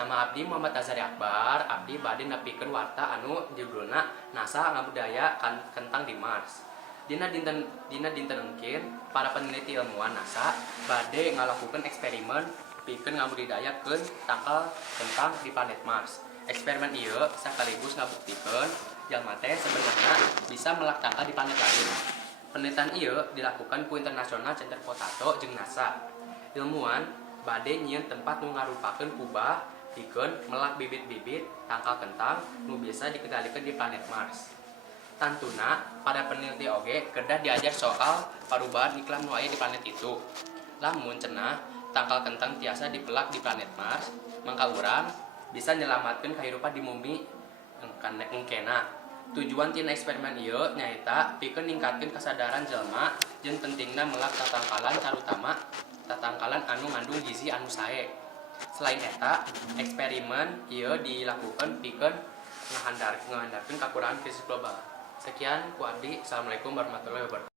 Nama abdi Muhammad Azhari Akbar. Abdi bade nepikeun warta anu judulna NASA ngabudaya kentang di Mars. Dina dinten engkin para peneliti ilmuwan NASA bade ngalakukeun eksperimen pikeun ngabudidayakeun tangkal kentang di planet Mars. Eksperimen ieu sakaligus ngabuktikeun jalma teh sebenarnya bisa melak tangkal di planet lain. Penelitian ieu dilakukan ku International Center Potato jeung NASA. Ilmuwan bade nyieun tempat nu ngarupakeun kubah pikeun melak bibit-bibit tangkal kentang nu bisa dikendalikeun di planet Mars. Tantuna pada peneliti oge kedah diajar soal perubahan iklim nu aya di planet itu. Lamun cenah tangkal kentang tiasa dipelak di planet Mars, mangka urang bisa nyelamatkeun kahirupan di bumi engkena. Tujuan tina eksperimen ieu nyaeta pikeun ningkatkeun kasadaran jelema jeung pentingna melak tatangkalan tarutama tatangkalan anu ngandung gizi anu sae. Selain eta, eksperimen ieu dilakukeun pikeun ngahandarkeun kakurangan krisis global. Sekian ku abdi. Assalamualaikum warahmatullahi wabarakatuh.